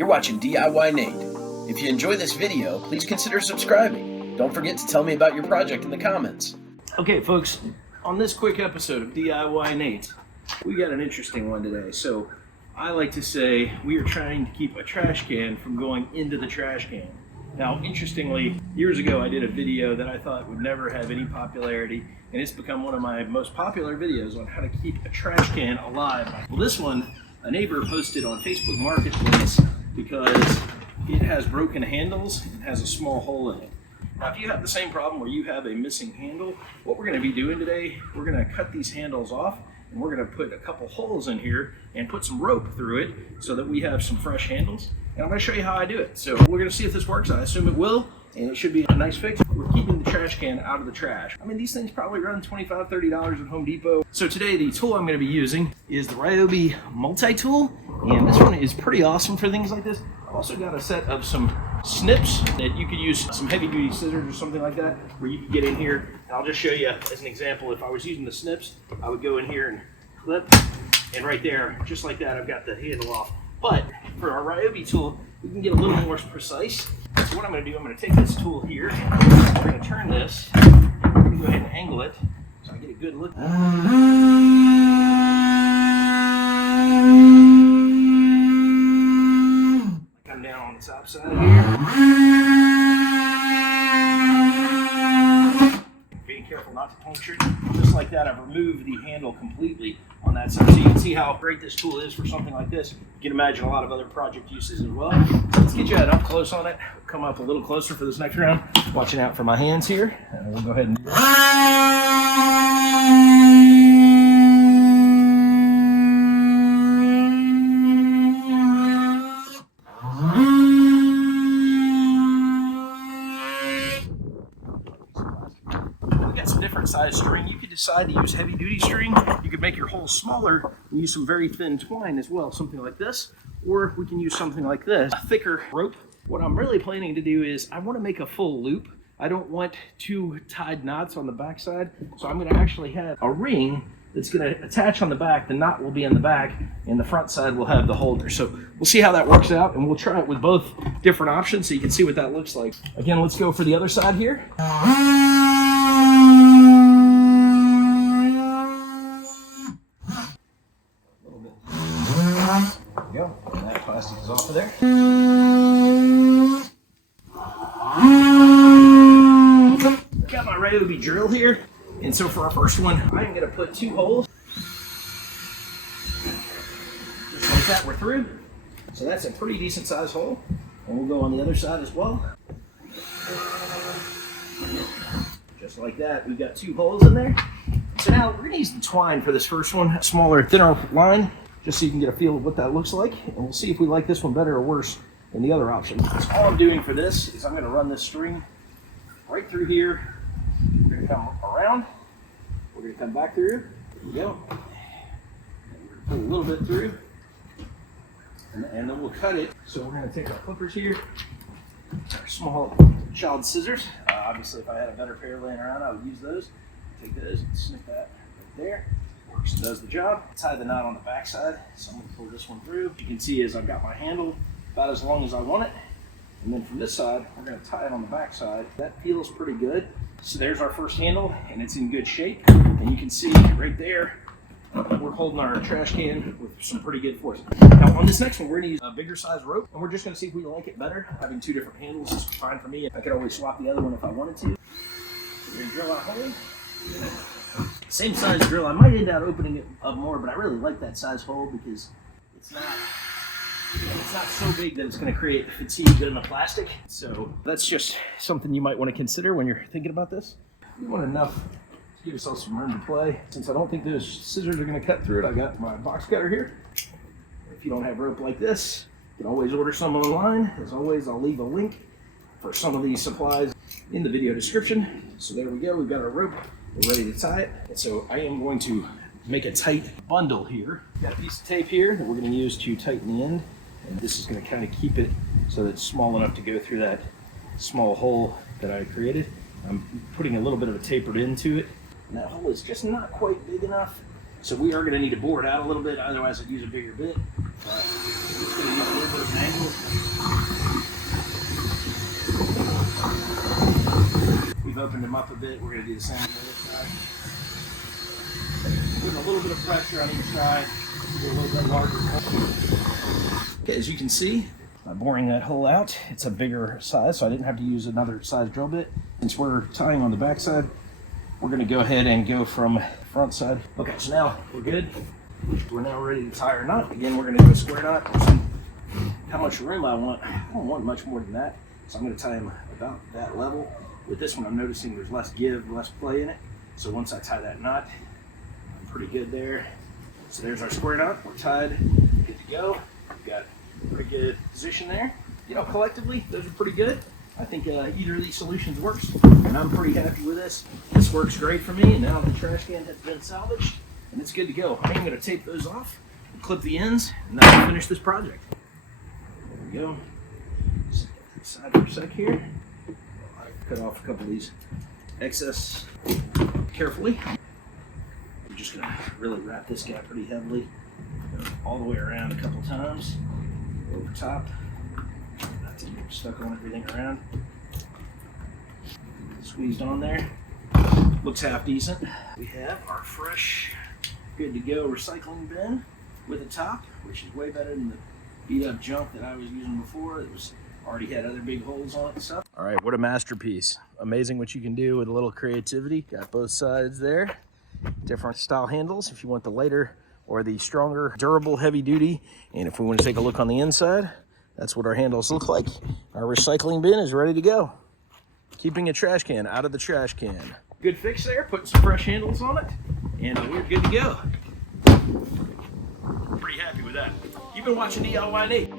You're watching DIYNate. If you enjoy this video, please consider subscribing. Don't forget to tell me about your project in the comments. Okay folks, on this quick episode of DIYNate, we got an interesting one today. So I like to say we are trying to keep a trash can from going into the trash can. Now, interestingly, years ago I did a video that I thought would never have any popularity, and it's become one of my most popular videos on how to keep a trash can alive. Well, this one, a neighbor posted on Facebook Marketplace because it has broken handles and has a small hole in it. Now, if you have the same problem where you have a missing handle, what we're going to be doing today, we're going to cut these handles off, and we're going to put a couple holes in here and put some rope through it so that we have some fresh handles. And I'm going to show you how I do it. So we're going to see if this works. I assume it will, and it should be a nice fix. We're keeping the trash can out of the trash. I mean, these things probably run $25, $30 at Home Depot. So today the tool I'm going to be using is the Ryobi multi-tool, and this one is pretty awesome for things like this. I've also got a set of some snips that you could use, some heavy duty scissors or something like that, where you can get in here. And I'll just show you as an example. If I was using the snips, I would go in here and clip, and right there, just like that, I've got the handle off. But for our Ryobi tool, we can get a little more precise. So what I'm going to do, I'm going to take this tool here, we're going to turn this, and we're going to go ahead and angle it so I get a good look. Come down on the top side here. Being careful not to puncture it. Just like that, I've removed the handle completely on that side. So you can see how great this tool is for something like this. You can imagine a lot of other project uses as well. So let's get you up close on it. We'll come up a little closer for this next round. Watching out for my hands here. And we'll go ahead and do size string. You could decide to use heavy duty string. You could make your hole smaller and use some very thin twine as well, something like this, or we can use something like this, a thicker rope. What I'm really planning to do is I want to make a full loop. I don't want two tied knots on the back side, so I'm going to actually have a ring that's going to attach on the back. The knot will be on the back, and the front side will have the holder. So we'll see how that works out, and we'll try it with both different options so you can see what that looks like. Again, let's go for the other side here. There we go. And that plastic is off of there. Got my Ryobi drill here. And so for our first one, I'm going to put two holes. Just like that, we're through. So that's a pretty decent sized hole. And we'll go on the other side as well. Just like that, we've got two holes in there. So now we're going to use the twine for this first one, a smaller, thinner line, just so you can get a feel of what that looks like. And we'll see if we like this one better or worse than the other option. So all I'm doing for this is I'm going to run this string right through here. We're going to come around. We're going to come back through. There we go. And we're going to pull a little bit through. And then we'll cut it. So we're going to take our clippers here, our small child scissors. Obviously, if I had a better pair laying around, I would use those. Take those and snip that right there. Works and does the job. Tie the knot on the back side. So I'm going to pull this one through. You can see as I've got my handle about as long as I want it. And then from this side, we're going to tie it on the back side. That feels pretty good. So there's our first handle, and it's in good shape. And you can see right there, we're holding our trash can with some pretty good force. Now on this next one, we're going to use a bigger size rope, and we're just going to see if we like it better. Having two different handles is fine for me. I could always swap the other one if I wanted to. We're going to drill our hole. Same size drill. I might end up opening it up more, but I really like that size hole because it's not so big that it's going to create fatigue in the plastic. So that's just something you might want to consider when you're thinking about this. You want enough to give yourself some room to play. Since I don't think those scissors are going to cut through it, I got my box cutter here. If you don't have rope like this, you can always order some online. As always, I'll leave a link for some of these supplies in the video description. So there we go. We've got our rope. We're ready to tie it. And so I am going to make a tight bundle here. Got a piece of tape here that we're going to use to tighten the end. And this is going to kind of keep it so that it's small enough to go through that small hole that I created. I'm putting a little bit of a tapered end to it. And that hole is just not quite big enough. So we are going to need to bore it out a little bit, otherwise I'd use a bigger bit. It's going to use a little bit of an angle. opened them up a bit. We're going to do the same on the other side. Putting a little bit of pressure on each side. Do a little bit larger hole. Okay, as you can see, by boring that hole out, it's a bigger size, so I didn't have to use another size drill bit. Since we're tying on the back side, we're going to go ahead and go from front side. Okay, so now we're good. We're now ready to tie our knot. Again, we're going to do a square knot. We'll see how much room I want. I don't want much more than that, so I'm going to tie them about that level. With this one, I'm noticing there's less give, less play in it. So once I tie that knot, I'm pretty good there. So there's our square knot. We're tied, good to go. We've got a pretty good position there. You know, collectively, those are pretty good. I think either of these solutions works, and I'm pretty happy with this. This works great for me, and now the trash can has been salvaged, and it's good to go. I'm going to tape those off, and clip the ends, and then I'll finish this project. There we go. Set that aside for a sec here. I've cut off a couple of these excess carefully. I'm just going to really wrap this guy pretty heavily, all the way around a couple times, over top. Not to get stuck on everything around. Squeezed on there. Looks half decent. We have our fresh, good to go recycling bin with a top, which is way better than the beat up junk that I was using before. It was already had other big holes on it and stuff. All right, what a masterpiece. Amazing what you can do with a little creativity. Got both sides there. Different style handles if you want the lighter or the stronger, durable, heavy duty. And if we want to take a look on the inside, that's what our handles look like. Our recycling bin is ready to go. Keeping a trash can out of the trash can. Good fix there, putting some fresh handles on it, and we're good to go. Pretty happy with that. You've been watching DIYNate.